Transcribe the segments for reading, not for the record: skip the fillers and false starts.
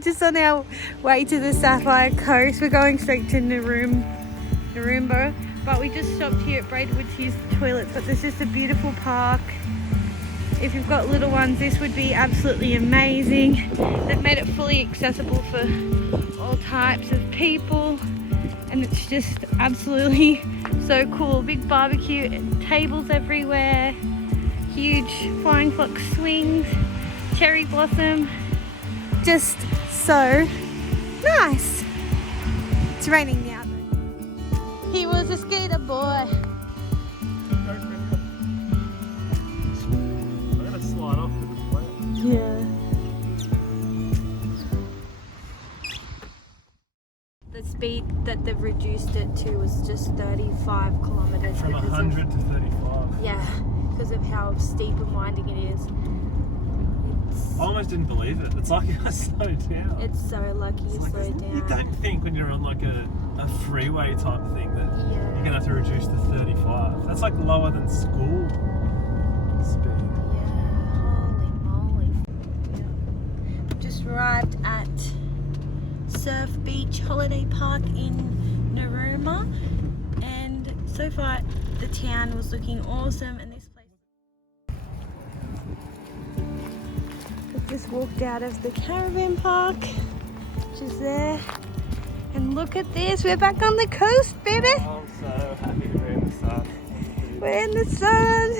just on our way to the Sapphire Coast. We're going straight to Naroomba, but we just stopped here at Braidwood to use the toilets. But there's just a beautiful park. If you've got little ones, this would be absolutely amazing. They've made it fully accessible for all types of people, and it's just absolutely so cool. Big barbecue, tables everywhere, huge flying fox swings, cherry blossom, just so nice. It's raining now though. He was a skater boy. Yeah. The speed that they've reduced it to was just 35 kilometers. From 100 to 35. Yeah, because of how steep and winding it is. I almost didn't believe it. It's like I slowed down. It's so lucky you slowed down. You don't think when you're on like a freeway type thing that you're going to have to reduce to 35. That's like lower than school speed. Arrived at Surf Beach Holiday Park in Naroomba, and so far the town was looking awesome, and this place. We've just walked out of the caravan park, which is there, and look at this, we're back on the coast, baby. I'm so happy we're in the sun. We're in the sun.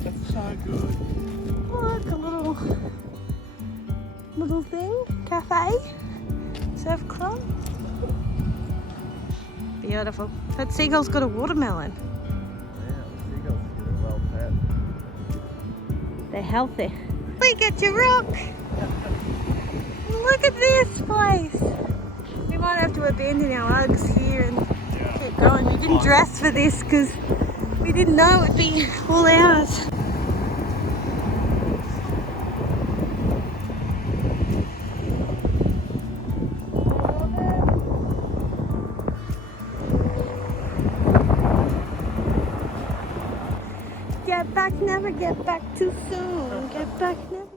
That's so good. Look, a little thing, cafe, surf club. Beautiful. That seagull's got a watermelon. Yeah, the seagulls are getting well fed. They're healthy. Look at your rock. Look at this place. We might have to abandon our Uggs here and keep going. We didn't dress for this because we didn't know it would be all ours. Get back, never get back too soon. Get back, never.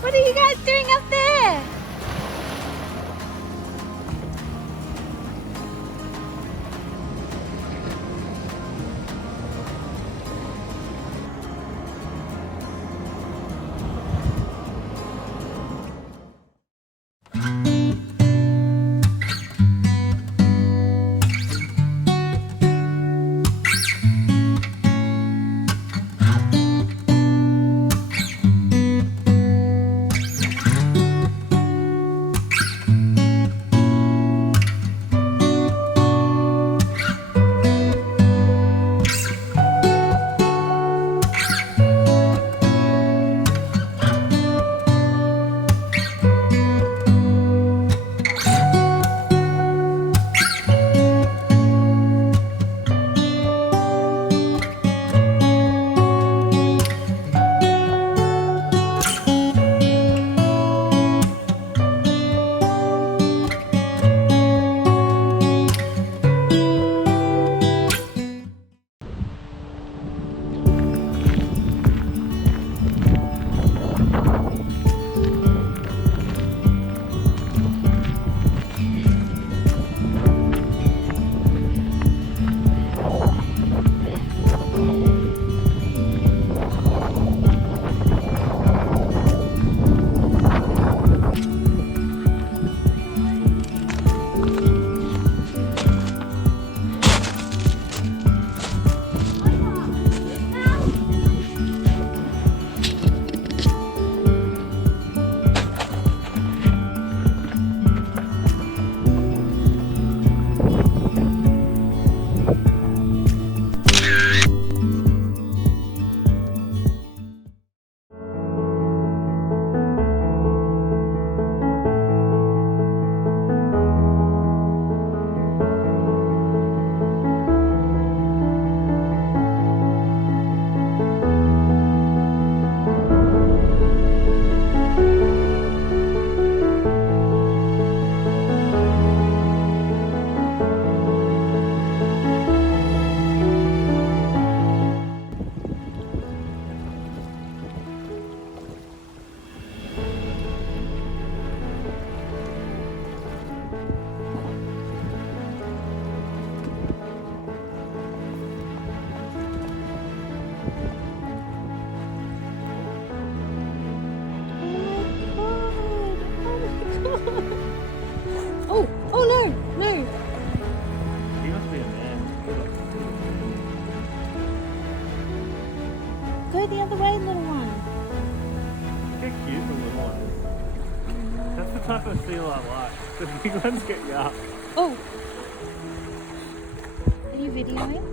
What are you guys doing up there? type of seal I like. The big ones get you up. Oh. Are you videoing?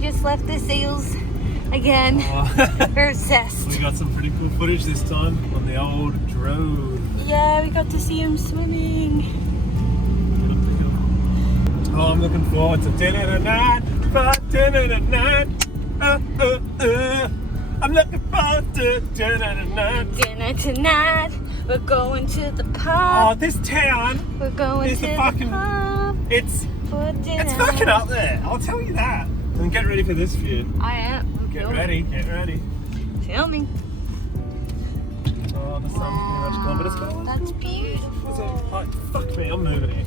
Just left the seals again. We're obsessed. We got some pretty cool footage this time on the old drone. Yeah, we got to see him swimming. Oh, I'm looking forward to dinner tonight. For dinner tonight. I'm looking forward to dinner tonight. Dinner tonight. We're going to the pub. Oh, this town. We're going is to the the fucking. pub It's for dinner. it's fucking up there. I'll tell you that. And get ready for this view. I am. Get ready. Get ready. Filming. Oh, the sun's pretty much gone, but it's gone. That's beautiful. It's like, fuck me, I'm moving here.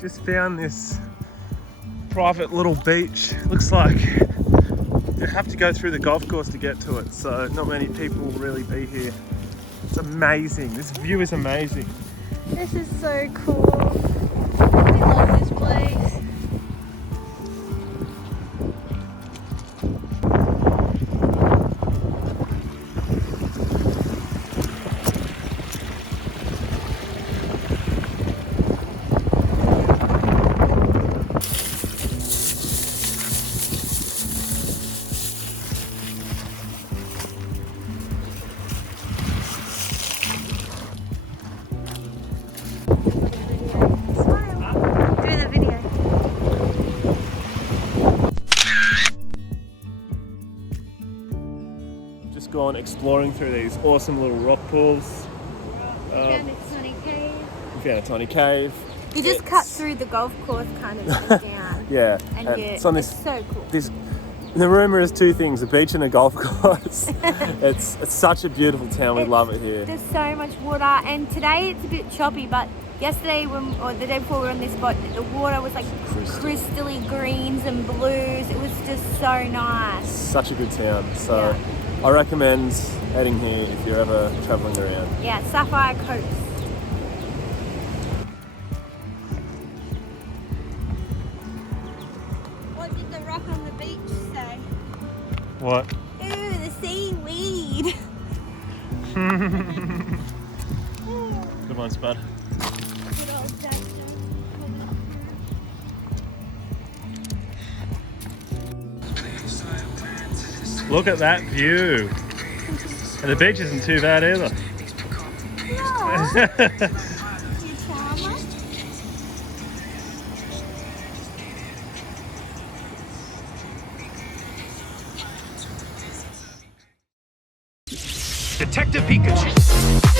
just found this private little beach. Looks like you have to go through the golf course to get to it, so not many people will really be here. It's amazing. This view is amazing. This is so cool. I love this place. Just gone exploring through these awesome little rock pools. Found a tiny cave. We found a tiny cave. You just cut through the golf course kind of down. Yeah, And it's on this. it's so cool. Narooma is two things: a beach and a golf course. it's such a beautiful town. We love it here. There's so much water, and today it's a bit choppy, but yesterday or the day before we were on this spot, the water was like crystally greens and blues. It was just so nice. Such a good town. So I recommend heading here if you're ever traveling around. Yeah, Sapphire Coast. What did the rock on the beach say? What? Ooh, the seaweed. Good one, Spud. Good old Jackson. Look at that view. And the beach isn't too bad either. Detective Pikachu.